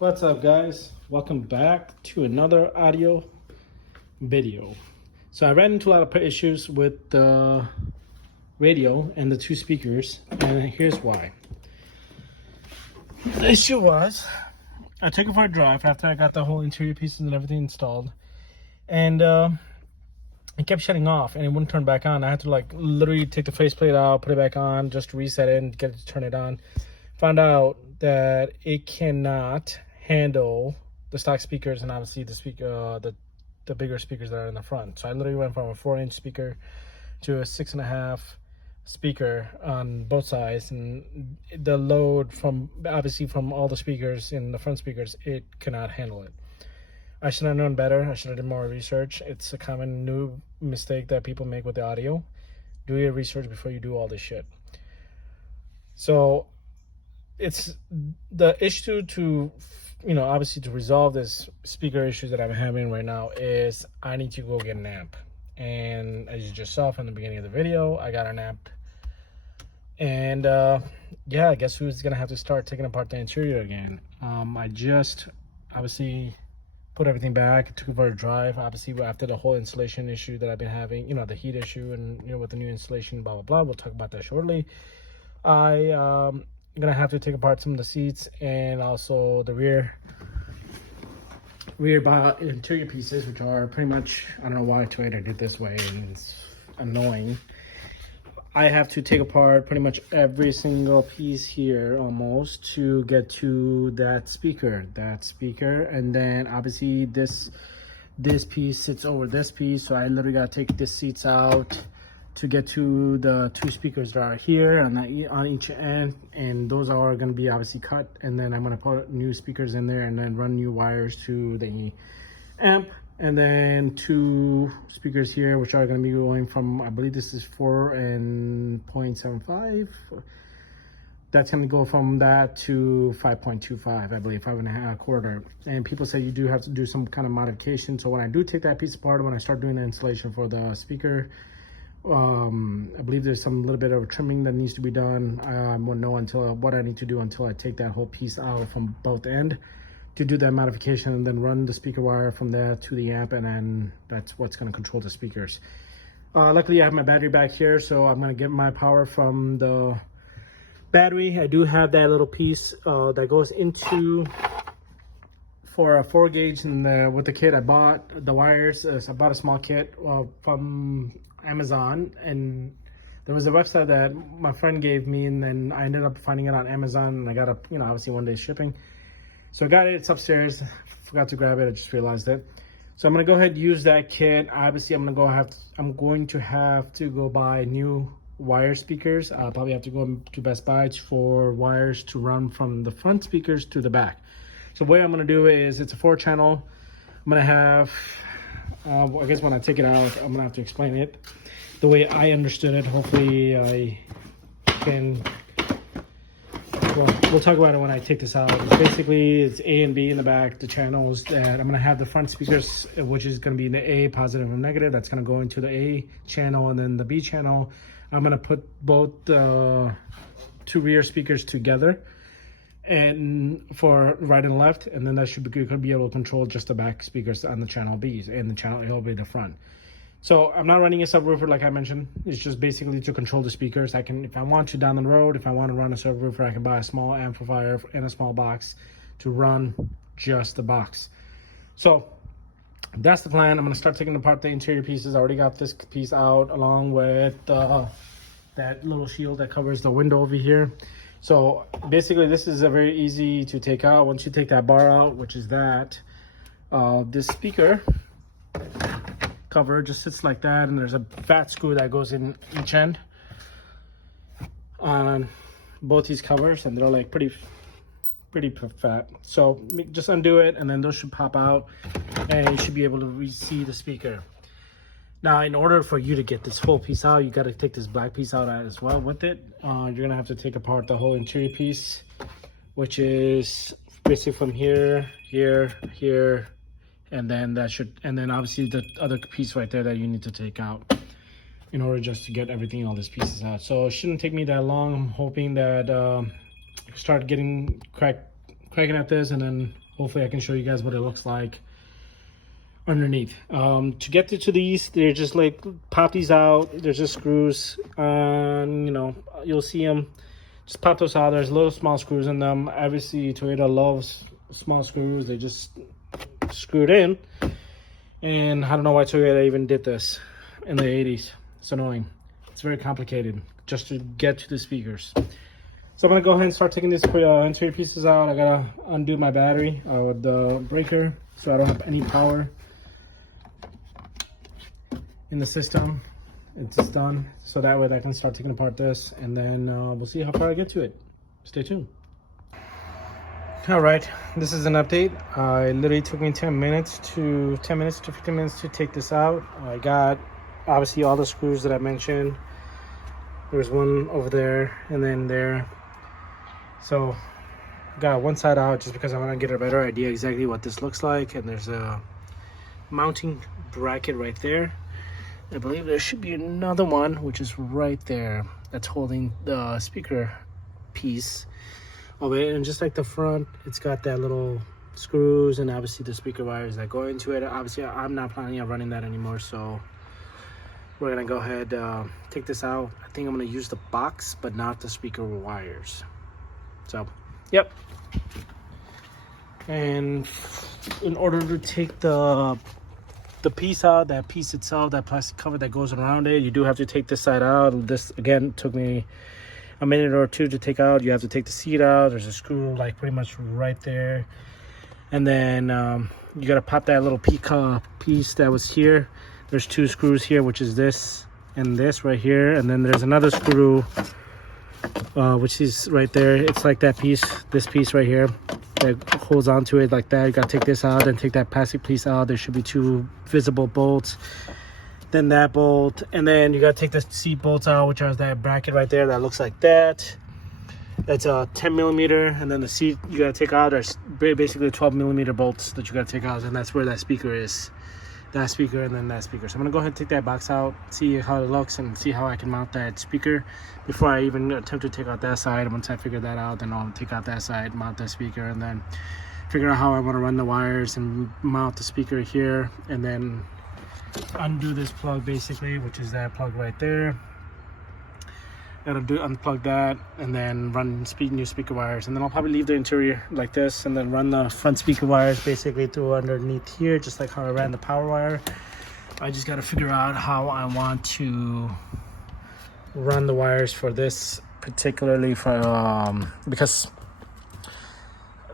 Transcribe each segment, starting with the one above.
What's up, guys? Welcome back to another audio video. So I ran into a lot of issues with the radio and the two speakers, and here's why. The issue was I took it for a drive after I got the whole interior pieces and everything installed, and it kept shutting off and it wouldn't turn back on. I had to literally take the faceplate out, put it back on, just to reset it and get it to turn it on. Found out that it cannot handle the stock speakers and obviously the bigger speakers that are in the front. So I literally went from a 4-inch speaker to a 6.5 speaker on both sides, and the load from all the speakers in the front speakers, it cannot handle it. I should have known better. I should have done more research. It's a common new mistake that people make with the audio. Do your research before you do all this shit. So it's the issue to, obviously to resolve this speaker issue that I'm having right now is I need to go get an amp. And as you just saw from the beginning of the video, I got an amp. And yeah, I guess who's gonna have to start taking apart the interior again. I just obviously put everything back, took it for a drive. Obviously after the whole installation issue that I've been having, the heat issue and with the new installation, blah blah blah, we'll talk about that shortly. I'm gonna have to take apart some of the seats and also the rear interior pieces, which are pretty much, I don't know why Toyota did this way, and it's annoying. I have to take apart pretty much every single piece here almost to get to that speaker, and then obviously this piece sits over this piece, so I literally gotta take these seats out to get to the two speakers that are here on each end, and those are going to be obviously cut, and then I'm going to put new speakers in there and then run new wires to the amp, and then two speakers here which are going to be going from, I believe this is 4 and 0.75. That's going to go from that to 5.25, I believe, 5.25. And people say you do have to do some kind of modification. So when I do take that piece apart, when I start doing the installation for the speaker, I believe there's some little bit of trimming that needs to be done. I won't know what I need to do until I take that whole piece out from both ends to do that modification, and then run the speaker wire from there to the amp, and then that's what's going to control the speakers. Luckily I have my battery back here, so I'm going to get my power from the battery. I do have that little piece that goes into for a 4 gauge, and with the kit I bought the wires. I bought a small kit from Amazon, and there was a website that my friend gave me, and then I ended up finding it on Amazon, and I got a obviously 1 day shipping, so I got it. It's upstairs. Forgot to grab it, I just realized it. So I'm gonna go ahead and use that kit. Obviously I'm going to have to go buy new wire speakers. I'll probably have to go to Best Buy for wires to run from the front speakers to the back. So what I'm gonna do is, it's a 4-channel. I'm gonna have I guess when I take it out, I'm gonna have to explain it the way I understood it. Hopefully I can, well, we'll talk about it when I take this out. Basically, it's A and B in the back, the channels that I'm gonna have the front speakers, which is gonna be the A, positive and negative. That's gonna go into the A channel, and then the B channel, I'm gonna put both the two rear speakers together, and for right and left, and then that should be able to control just the back speakers on the channel B's, and the channel A will be the front. So I'm not running a subwoofer like I mentioned. It's just basically to control the speakers. I can, if I want to down the road, if I want to run a subwoofer, I can buy a small amplifier and a small box to run just the box. So that's the plan. I'm gonna start taking apart the interior pieces. I already got this piece out along with that little shield that covers the window over here. So basically this is a very easy to take out. Once you take that bar out, which is that, this speaker cover just sits like that, and there's a fat screw that goes in each end on both these covers, and they're like pretty fat. So just undo it, and then those should pop out, and you should be able to see the speaker. Now, in order for you to get this whole piece out, you got to take this black piece out as well with it. You're gonna have to take apart the whole interior piece, which is basically from here, here, and then obviously the other piece right there that you need to take out in order just to get everything, all these pieces out. So it shouldn't take me that long. I'm hoping that start getting cracking at this, and then hopefully I can show you guys what it looks like underneath. To get to these, they're just like, pop these out. There's just screws, you know, you'll see them. Just pop those out. There's little small screws in them. Obviously Toyota loves small screws. They just screwed in, and I don't know why Toyota even did this in the 80s. It's annoying. It's very complicated just to get to the speakers. So I'm gonna go ahead and start taking these interior pieces out. I gotta undo my battery with the breaker, so I don't have any power in the system. It's just done, so that way I can start taking apart this, and then we'll see how far I get to it. Stay tuned. All right, this is an update. It literally took me 10 minutes to 15 minutes to take this out. I got obviously all the screws that I mentioned. There's one over there and then there. So got one side out just because I want to get a better idea exactly what this looks like. And there's a mounting bracket right there. I believe there should be another one, which is right there, that's holding the speaker piece of it. And just like the front, it's got that little screws and obviously the speaker wires that go into it. Obviously I'm not planning on running that anymore, so we're gonna go ahead, take this out. I think I'm gonna use the box but not the speaker wires. So yep. And in order to take the piece out, that piece itself, that plastic cover that goes around it, you do have to take this side out. This again took me a minute or two to take out. You have to take the seat out. There's a screw like pretty much right there, and then you got to pop that little piece that was here. There's two screws here, which is this and this right here, and then there's another screw which is right there. It's like that piece, this piece right here that holds onto it like that. You gotta take this out and take that plastic piece out. There should be two visible bolts, then that bolt, and then you gotta take the seat bolts out, which is that bracket right there that looks like that. That's a 10 millimeter, and then the seat you gotta take out. There's basically 12 millimeter bolts that you gotta take out, and that's where that speaker is. That speaker and then that speaker. So I'm gonna go ahead and take that box out, see how it looks, and see how I can mount that speaker before I even attempt to take out that side. Once I figure that out, then I'll take out that side, mount that speaker, and then figure out how I want to run the wires and mount the speaker here, and then undo this plug basically, which is that plug right there. Gotta unplug that and then run new speaker wires, and then I'll probably leave the interior like this and then run the front speaker wires basically through underneath here, just like how I ran the power wire. I just got to figure out how I want to run the wires for this particularly, for because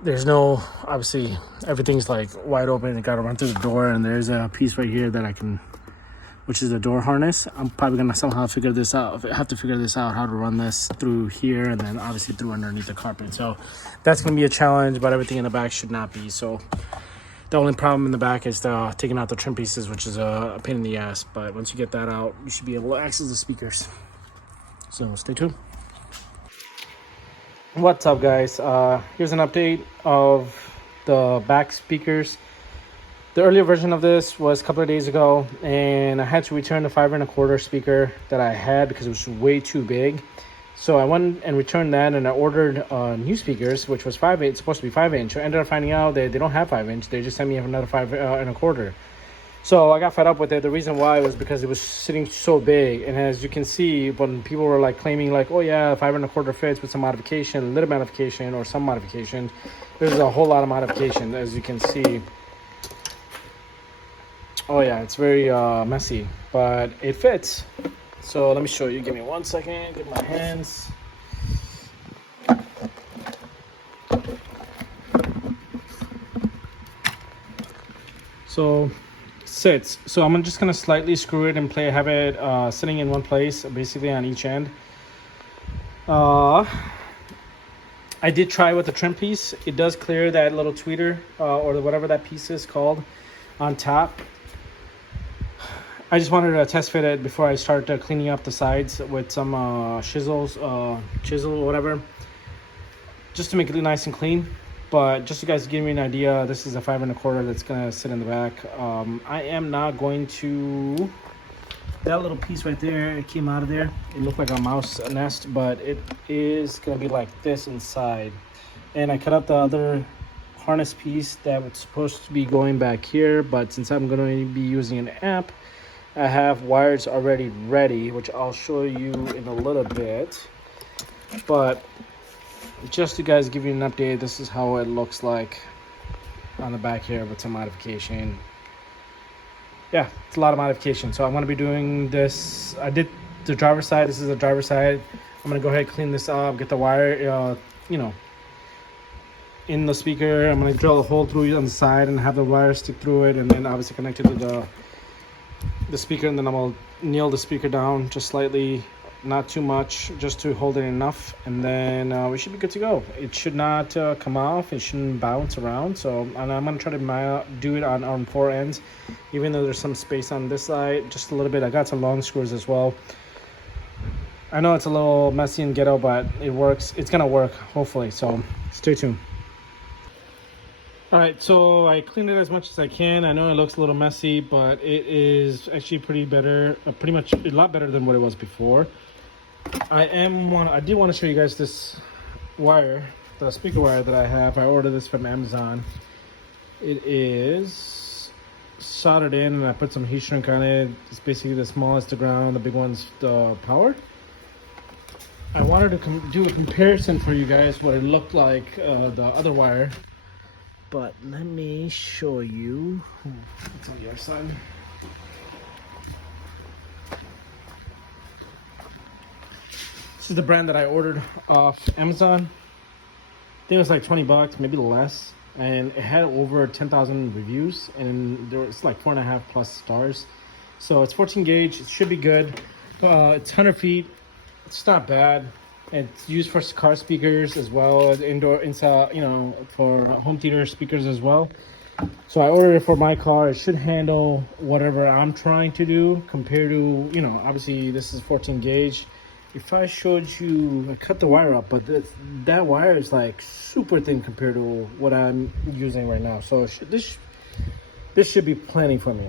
there's no, obviously everything's like wide open. I got to run through the door, and there's a piece right here that I can, which is the door harness. I'm probably gonna somehow figure this out. I have to figure this out, how to run this through here and then obviously through underneath the carpet. So that's gonna be a challenge, but everything in the back should not be. So the only problem in the back is taking out the trim pieces, which is a pain in the ass. But once you get that out, you should be able to access the speakers. So stay tuned. What's up, guys? Here's an update of the back speakers. The earlier version of this was a couple of days ago, and I had to return the 5 1/4 speaker that I had because it was way too big. So I went and returned that, and I ordered new speakers, which was 5 inch, supposed to be 5 inch. I ended up finding out that they don't have 5 inch. They just sent me another 5 1/4. So I got fed up with it. The reason why was because it was sitting so big, and as you can see, when people were like claiming like, oh yeah, 5 1/4 fits with some modification, a little modification or some modification, there's a whole lot of modification, as you can see. Oh yeah, it's very messy, but it fits. So let me show you. Give me 1 second. Get my hands. So sits. So I'm just gonna slightly screw it and have it sitting in one place, basically on each end. I did try with the trim piece. It does clear that little tweeter or whatever that piece is called on top. I just wanted to test fit it before I start cleaning up the sides with some chisel or whatever, just to make it nice and clean. But just so you guys give me an idea, this is a 5 1/4 that's gonna sit in the back. I am not going to, that little piece right there, it came out of there. It looked like a mouse nest, but it is gonna be like this inside. And I cut up the other harness piece that was supposed to be going back here, but since I'm going to be using an amp, I have wires already ready, which I'll show you in a little bit. But just to guys give you an update, this is how it looks like on the back here with some modification. Yeah, it's a lot of modification. So I'm going to be doing this. I did the driver's side. This is the driver's side. I'm going to go ahead and clean this up, get the wire, in the speaker. I'm going to drill a hole through it on the side and have the wire stick through it, and then obviously connect it to the speaker, and then I'm going to nail the speaker down just slightly, not too much, just to hold it enough, and then we should be good to go. It should not come off. It shouldn't bounce around. So and I'm going to try to do it on 4 ends, even though there's some space on this side, just a little bit. I got some long screws as well. I know it's a little messy and ghetto, but it works. It's going to work, hopefully. So stay tuned. All right, so I cleaned it as much as I can. I know it looks a little messy, but it is actually pretty much a lot better than what it was before. I did want to show you guys this wire, the speaker wire that I have. I ordered this from Amazon. It is soldered in, and I put some heat shrink on it. It's basically the smallest to ground, the big one's the power. I wanted to do a comparison for you guys what it looked like, the other wire. But let me show you. It's on the other side. This is the brand that I ordered off Amazon. I think it was like 20 bucks, maybe less. And it had over 10,000 reviews, and it's like 4.5 plus stars. So it's 14 gauge. It should be good. It's 100 feet. It's not bad. It's used for car speakers as well as inside, for home theater speakers as well. So I ordered it for my car. It should handle whatever I'm trying to do compared to, obviously this is 14 gauge. If I showed you, I cut the wire up, but that wire is like super thin compared to what I'm using right now. So this should be plenty for me.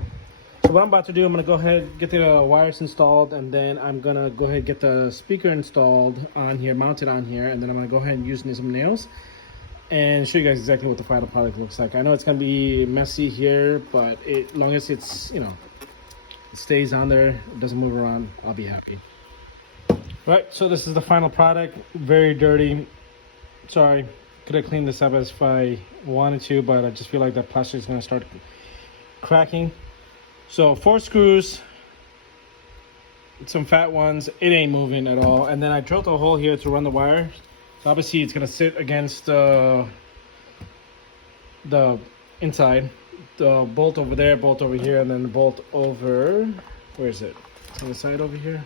So what I'm about to do, I'm going to go ahead get the wires installed, and then I'm going to go ahead get the speaker installed on here, mounted on here, and then I'm going to go ahead and use some nails and show you guys exactly what the final product looks like. I know it's going to be messy here, but as long as it's, it stays on there, it doesn't move around, I'll be happy. Right, so this is the final product. Very dirty. Sorry, could have cleaned this up as if I wanted to, but I just feel like that plastic is going to start cracking. So 4 screws, some fat ones. It ain't moving at all. And then I drilled a hole here to run the wire. So obviously it's gonna sit against the inside. The bolt over there, bolt over here, and then the bolt over. Where is it? It's on the side over here.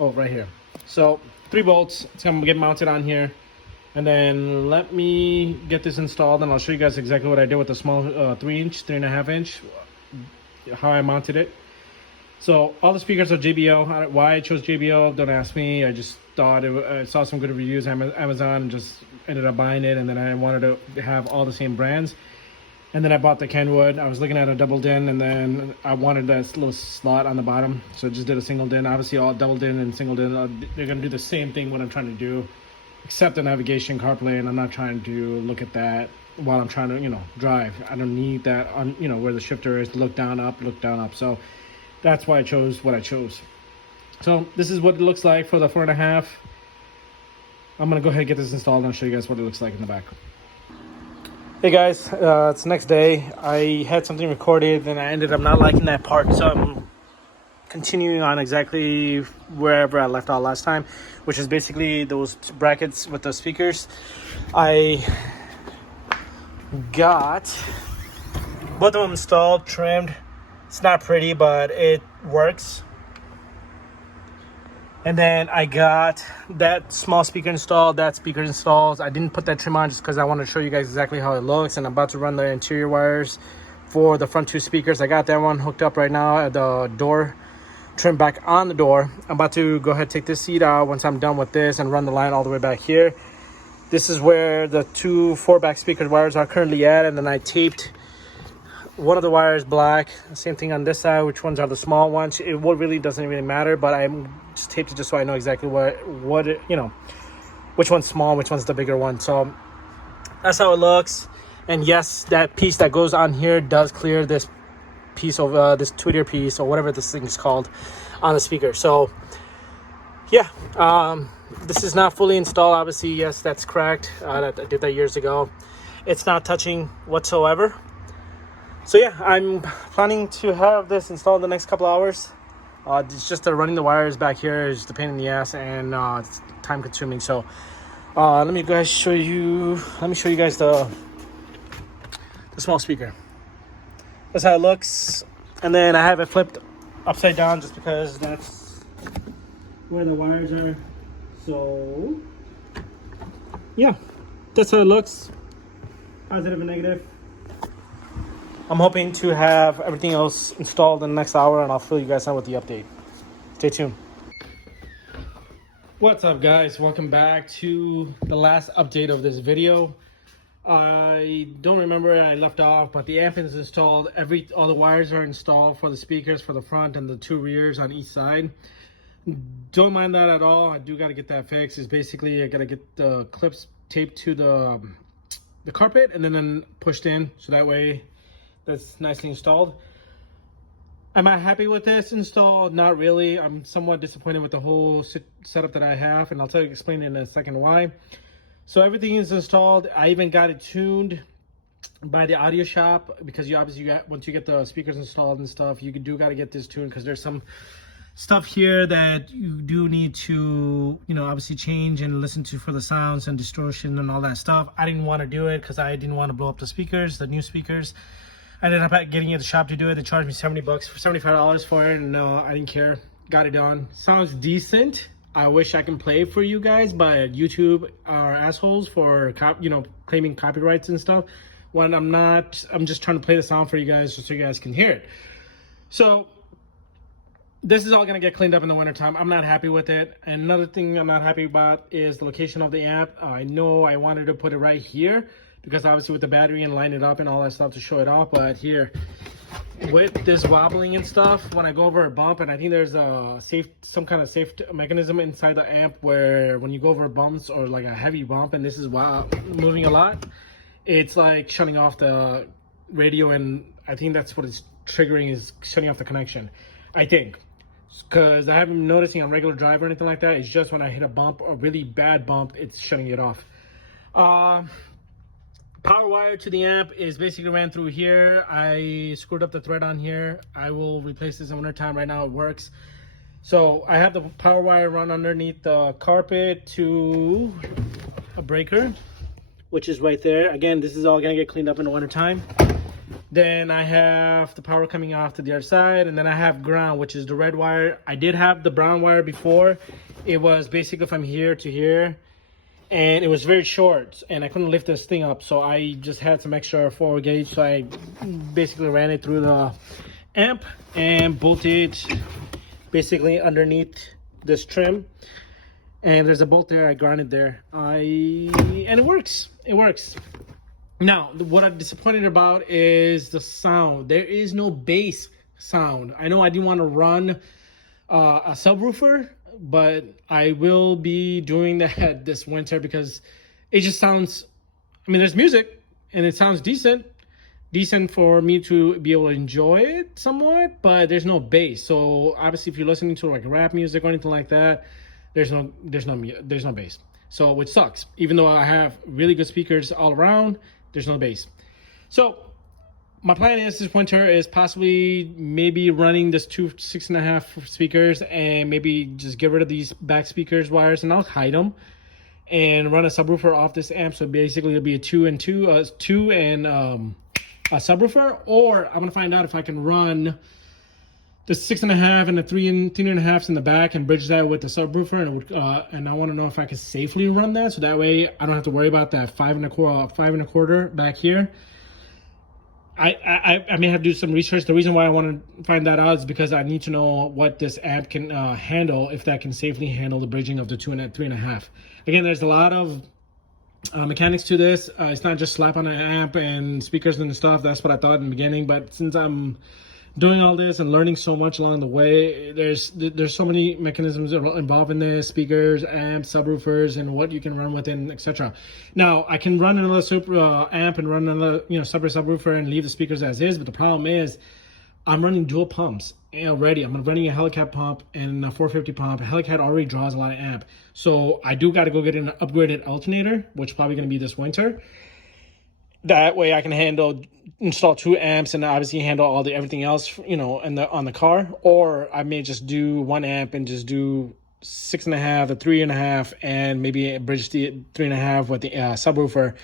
Oh, right here. So 3 bolts. It's gonna get mounted on here. And then let me get this installed, and I'll show you guys exactly what I did with the small 3.5 inch, how I mounted it. So all the speakers are JBL. Why I chose JBL, don't ask me. I just thought I saw some good reviews on Amazon and just ended up buying it. And then I wanted to have all the same brands. And then I bought the Kenwood. I was looking at a double din, and then I wanted that little slot on the bottom. So I just did a single din. Obviously all double din and single din, they're gonna do the same thing what I'm trying to do, except the navigation, CarPlay, and I'm not trying to look at that while I'm trying to, drive. I don't need that on, where the shifter is, look down, up. So that's why I chose what I chose. So this is what it looks like for the 4.5. I'm gonna go ahead and get this installed, and I'll show you guys what it looks like in the back. Hey guys, it's the next day. I had something recorded, and I ended up not liking that part, so I'm continuing on exactly wherever I left off last time, which is basically those brackets with the speakers. I got both of them installed, trimmed. It's not pretty, but it works. And then I got that small speaker installed, that speaker installed. I didn't put that trim on just because I want to show you guys exactly how it looks, and I'm about to run the interior wires for the front 2 speakers. I got that one hooked up right now at the door, trim back on the door. I'm about to go ahead and take this seat out once I'm done with this and run the line all the way back here. This is where the 2 4-back speaker wires are currently at, and then I taped one of the wires black. Same thing on this side. Which ones are the small ones? It really doesn't really matter, but I just taped it just so I know exactly what which one's small, which one's the bigger one. So that's how it looks. And yes, that piece that goes on here does clear this piece of this tweeter piece or whatever this thing is called on the speaker. So yeah, this is not fully installed, obviously. Yes, that's correct. I did that years ago. It's not touching whatsoever. So yeah, I'm planning to have this installed in the next couple hours. It's just running the wires back here is the pain in the ass, and it's time consuming. So let me show you guys the small speaker. That's how it looks. And then I have it flipped upside down just because that's where the wires are. So yeah, that's how it looks. Positive and negative. I'm hoping to have everything else installed in the next hour, and I'll fill you guys in with the update. Stay tuned. What's up, guys? Welcome back to the last update of this video. I don't remember where I left off, but the amp is installed. All the wires are installed for the speakers for the front and the two rears on each side. Don't mind that at all. I do got to get that fixed. It's basically I got to get the clips taped to the carpet and then pushed in, so that way that's nicely installed. Am I happy with this install? Not really. I'm somewhat disappointed with the whole setup that I have, and I'll explain in a second why. So everything is installed. I even got it tuned by the audio shop, because you obviously once you get the speakers installed and stuff, you got to get this tuned, because there's some stuff here that you do need to, obviously change and listen to for the sounds and distortion and all that stuff. I didn't want to do it because I didn't want to blow up the speakers, the new speakers. I ended up getting at the shop to do it. They charged me $75 for it, and no, I didn't care. Got it done. Sounds decent. I wish I can play for you guys, but YouTube are assholes for claiming copyrights and stuff. When I'm not, I'm just trying to play the sound for you guys just so you guys can hear it. So this is all gonna get cleaned up in the wintertime. I'm not happy with it. And another thing I'm not happy about is the location of the amp. I know I wanted to put it right here, because obviously with the battery and line it up and all that stuff to show it off, but here with this wobbling and stuff, when I go over a bump, and I think there's some kind of safe mechanism inside the amp where when you go over bumps or like a heavy bump and this is moving a lot, it's like shutting off the radio, and I think that's what it's triggering, is shutting off the connection, I think. Because I haven't been noticing on regular drive or anything like that. It's just when I hit a bump, a really bad bump, it's shutting it off. Power wire to the amp is basically ran through here. I screwed up the thread on here. I will replace this in winter time. Right now it works. So I have the power wire run underneath the carpet to a breaker, which is right there. Again, this is all gonna get cleaned up in the winter time. Then I have the power coming off to the other side, and then I have ground, which is the red wire. I did have the brown wire before. It was basically from here to here, and it was very short, and I couldn't lift this thing up, so I just had some extra 4 gauge, so I basically ran it through the amp and bolted basically underneath this trim. And there's a bolt there, I grounded there. And it works. It works. Now, what I'm disappointed about is the sound. There is no bass sound. I know I didn't want to run a subwoofer, but I will be doing that this winter because it just sounds, I mean, there's music and it sounds decent for me to be able to enjoy it somewhat, but there's no bass. So obviously if you're listening to like rap music or anything like that, there's no bass. So which sucks. Even though I have really good speakers all around, there's no bass. So my plan is this winter is possibly maybe running this 2 6.5 speakers and maybe just get rid of these back speakers wires and I'll hide them and run a subwoofer off this amp. So basically it'll be a 2 and a subwoofer, or I'm gonna find out if I can run the 6.5 and the 3.5 in the back and bridge that with the subwoofer, and I want to know if I can safely run that, so that way I don't have to worry about that 5.25 back here. I may have to do some research. The reason why I want to find that out is because I need to know what this amp can handle, if that can safely handle the bridging of the 2 and 3.5. Again, there's a lot of mechanics to this. It's not just slap on an amp and speakers and stuff. That's what I thought in the beginning, but since I'm doing all this and learning so much along the way. There's so many mechanisms involved in this: speakers, amps, subwoofers, and what you can run within, etc. Now I can run another Supra amp and run another Supra subwoofer and leave the speakers as is, but the problem is I'm running dual pumps already. I'm running a Helicat pump and a 450 pump. A Helicat already draws a lot of amp, so I do got to go get an upgraded alternator, which is probably going to be this winter. That way I can install 2 amps and obviously handle all the everything else, on the car. Or I may just do 1 amp and just do 6.5 or 3.5, and maybe bridge the 3.5 with the subwoofer.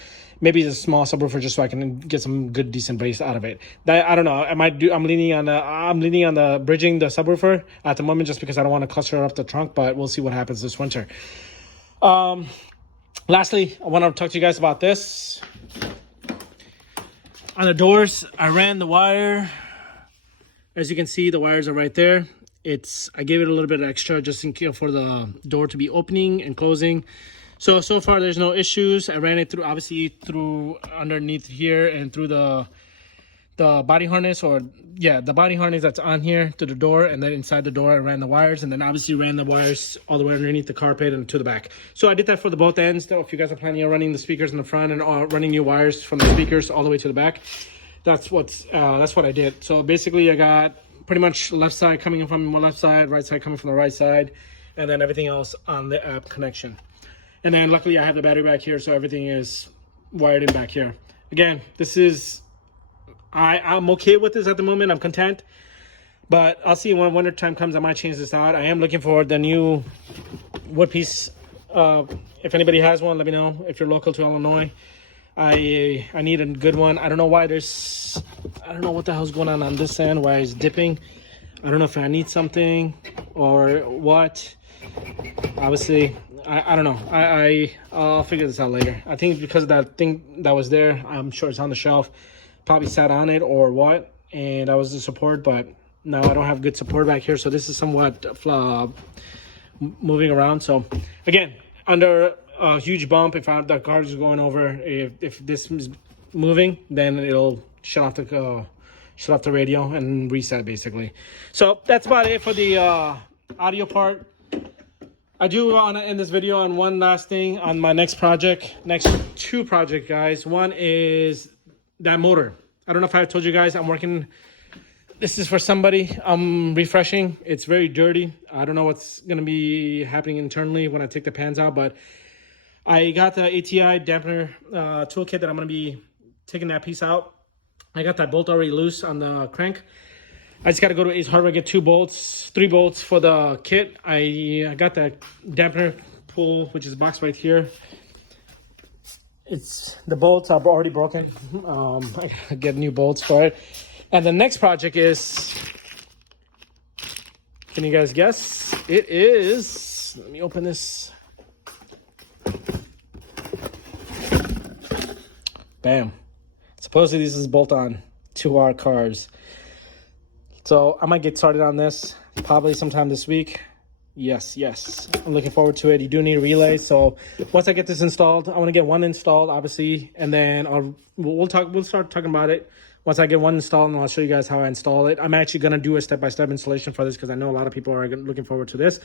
Maybe it's a small subwoofer just so I can get some good decent bass out of it. That I don't know. I'm leaning on the bridging the subwoofer at the moment just because I don't want to cluster up the trunk, but we'll see what happens this winter. Lastly, I want to talk to you guys about this. On the doors, I ran the wire. As you can see, the wires are right there. I gave it a little bit extra just in case for the door to be opening and closing. So far there's no issues. I ran it through, obviously through underneath here and through the body harness, the body harness that's on here to the door, and then inside the door I ran the wires, and then obviously ran the wires all the way underneath the carpet and to the back. So I did that for the both ends. Though, if you guys are planning on running the speakers in the front and running new wires from the speakers all the way to the back, that's what I did. So basically I got pretty much left side coming in from the left side, right side coming from the right side, and then everything else on the app connection. And then luckily I have the battery back here, so everything is wired in back here. Again, this is I'm okay with this at the moment. I'm content, but I'll see when winter time comes. I might change this out. I am looking for the new wood piece. If anybody has one, let me know. If you're local to Illinois, I need a good one. I don't know why I don't know what the hell's going on this end, why it's dipping. I don't know if I need something or what. Obviously, I don't know. I'll figure this out later. I think because of that thing that was there, I'm sure it's on the shelf. Probably sat on it or what, and that was the support, but now I don't have good support back here, so this is somewhat moving around. So again, under a huge bump, if the car is going over, if this is moving, then it'll shut off the radio and reset basically. So that's about it for the audio part. I do want to end this video on one last thing on my next 2 projects, guys. One is that motor. I don't know if I told you guys I'm working. This is for somebody. I'm refreshing. It's very dirty. I don't know what's going to be happening internally when I take the pans out, but I got the ATI dampener toolkit that I'm going to be taking that piece out. I got that bolt already loose on the crank. I just got to go to Ace Hardware, get 3 bolts for the kit. I got that dampener pull, which is a box right here. The bolts are already broken. I gotta get new bolts for it. And the next project is, can you guys guess? It is, let me open this. Bam. Supposedly this is bolt on to our cars. So I might get started on this probably sometime this week. Yes. I'm looking forward to it. You do need a relay. So once I get this installed, I want to get one installed, obviously, and then we'll start talking about it once I get one installed, and I'll show you guys how I install it. I'm actually going to do a step-by-step installation for this because I know a lot of people are looking forward to this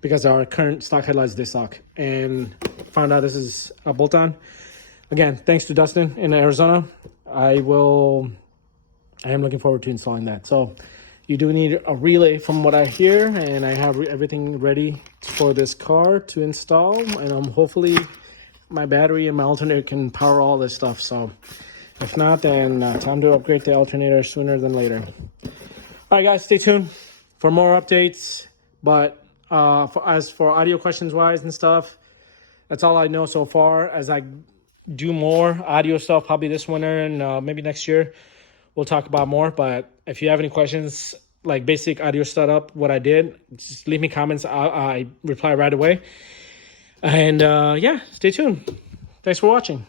because our current stock headlights, they suck. And found out this is a bolt-on. Again, thanks to Dustin in Arizona. I am looking forward to installing that. So you do need a relay from what I hear, and I have everything ready for this car to install, and hopefully my battery and my alternator can power all this stuff. So if not, then time to upgrade the alternator sooner than later. All right, guys, stay tuned for more updates. But as for audio questions wise and stuff, that's all I know so far. As I do more audio stuff, probably this winter and maybe next year, we'll talk about more. But if you have any questions, like basic audio setup, what I did, just leave me comments. I reply right away. And yeah, stay tuned. Thanks for watching.